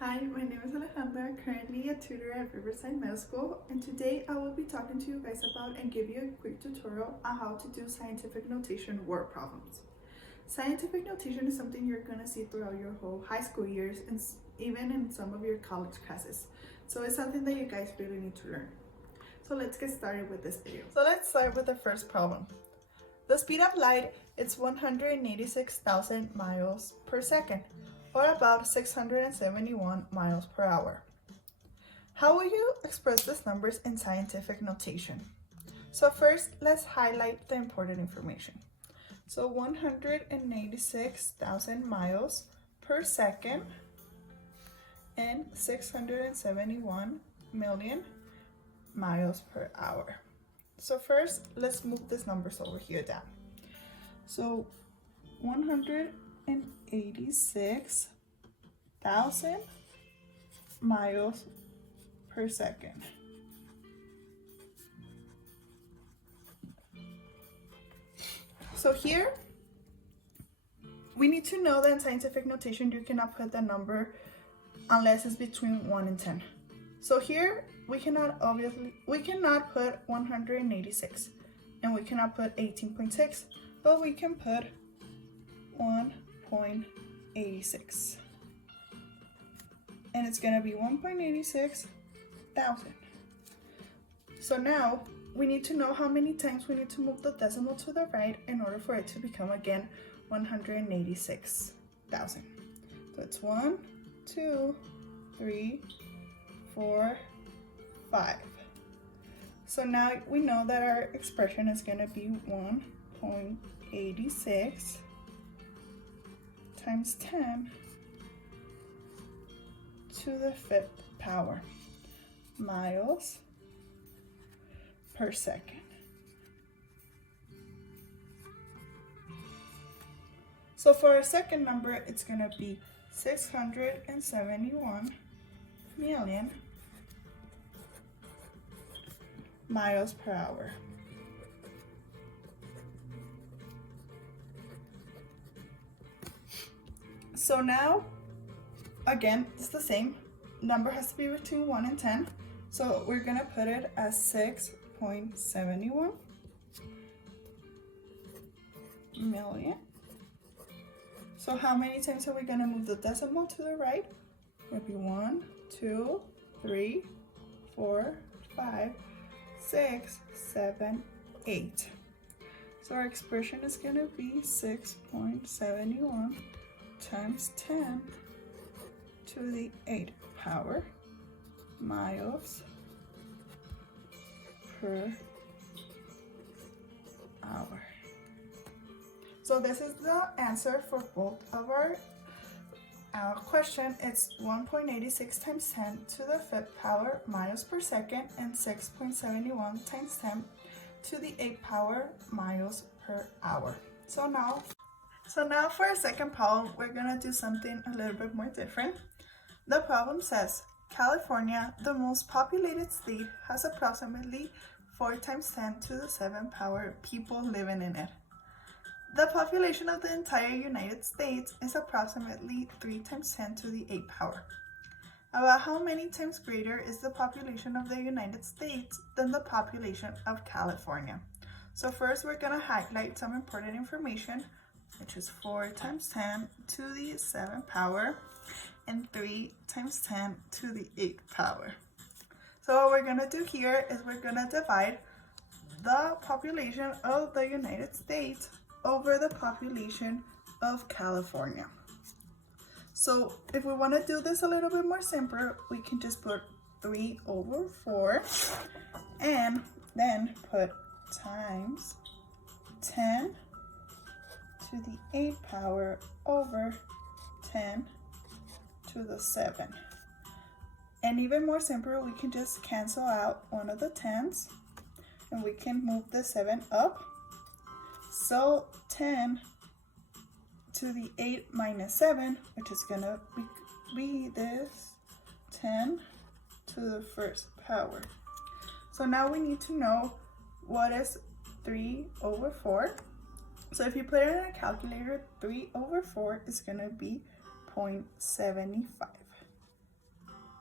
Hi, my name is Alejandra, currently a tutor at Riverside Middle School, and today I will be talking to you guys about and give you a quick tutorial on how to do scientific notation word problems. Scientific notation is something you're going to see throughout your whole high school years and even in some of your college classes. So it's something that you guys really need to learn. So let's get started with this video. So let's start with the first problem. The speed of light is 186,000 miles per second, or about 671 miles per hour. How will you express these numbers in scientific notation? So first, let's highlight the important information. So 186,000 miles per second and 671 million miles per hour. So first, let's move these numbers over here down. So 186,000 miles per second. So here, we need to know that in scientific notation, you cannot put the number unless it's between 1 and 10. So here, we cannot put 186, and we cannot put 18.6, but we can put 1.86, and it's gonna be 1.86,000. So now we need to know how many times we need to move the decimal to the right in order for it to become again 186,000. So it's 1, 2, 3, 4, 5. So now we know that our expression is going to be 1.86 times 10 to the 5th power miles per second. So for our second number, it's going to be 671 million miles per hour. So now, again, it's the same. Number has to be between 1 and 10. So we're gonna put it as 6.71 million. So how many times are we gonna move the decimal to the right? It'll be 1, 2, 3, 4, 5, 6, 7, 8. So our expression is going to be 6.71 times 10 to the 8th power miles per hour. So this is the answer for both of our question. It's 1.86 times 10 to the 5th power miles per second and 6.71 times 10 to the 8th power miles per hour. So now for our second problem, we're gonna do something a little bit more different. The problem says, California, the most populated state, has approximately 4 times 10 to the 7th power people living in it. The population of the entire United States is approximately 3 times 10 to the 8th power. About how many times greater is the population of the United States than the population of California? So first we're going to highlight some important information, which is 4 times 10 to the 7th power and 3 times 10 to the 8th power. So what we're going to do here is we're going to divide the population of the United States over the population of California. So if we want to do this a little bit more simple, we can just put 3 over 4 and then put times 10 to the 8th power over 10 to the 7. And even more simple, we can just cancel out one of the 10s and we can move the 7 up. So 10 to the 8 minus 7, which is going to be this 10 to the 1st power. So now we need to know what is 3 over 4. So if you put it in a calculator, 3 over 4 is going to be 0.75.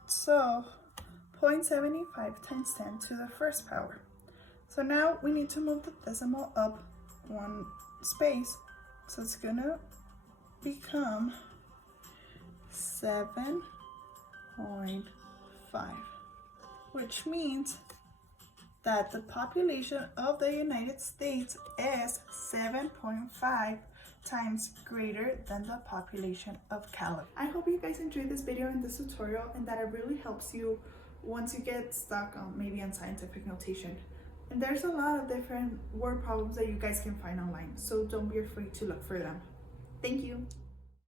So 0.75 times 10 to the first power. So now we need to move the decimal up one space. So it's gonna become 7.5, which means that the population of the United States is 7.5 times greater than the population of California. I hope you guys enjoyed this video and this tutorial, and that it really helps you once you get stuck on maybe on scientific notation. And there's a lot of different word problems that you guys can find online, so don't be afraid to look for them. Thank you.